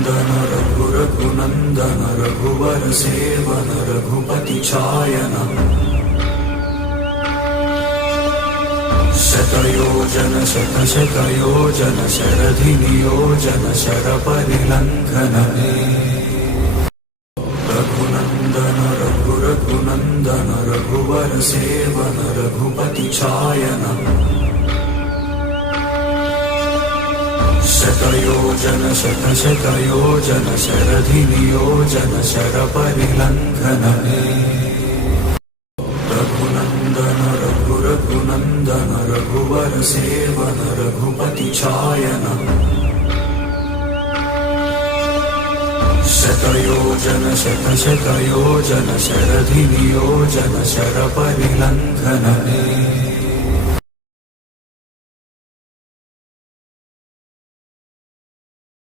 Raghunandan रघुरघुनन्दन Raghubar seven Raghupati चायन शतयोजन शतशतयोजन शरधिनियोजन शरपरिलङ्घन Raghunandan रघुरघुनन्दन Raghubar seven Raghupati चायन शतयोजन शतशतयोजन शरधिनियोजन शरपरिलङ्घन Raghunandan रघुरघुनन्दन Raghubar seven Raghupati चायन शतयोजन शतशतयोजन शरधिनियोजन शरपरिलङ्घन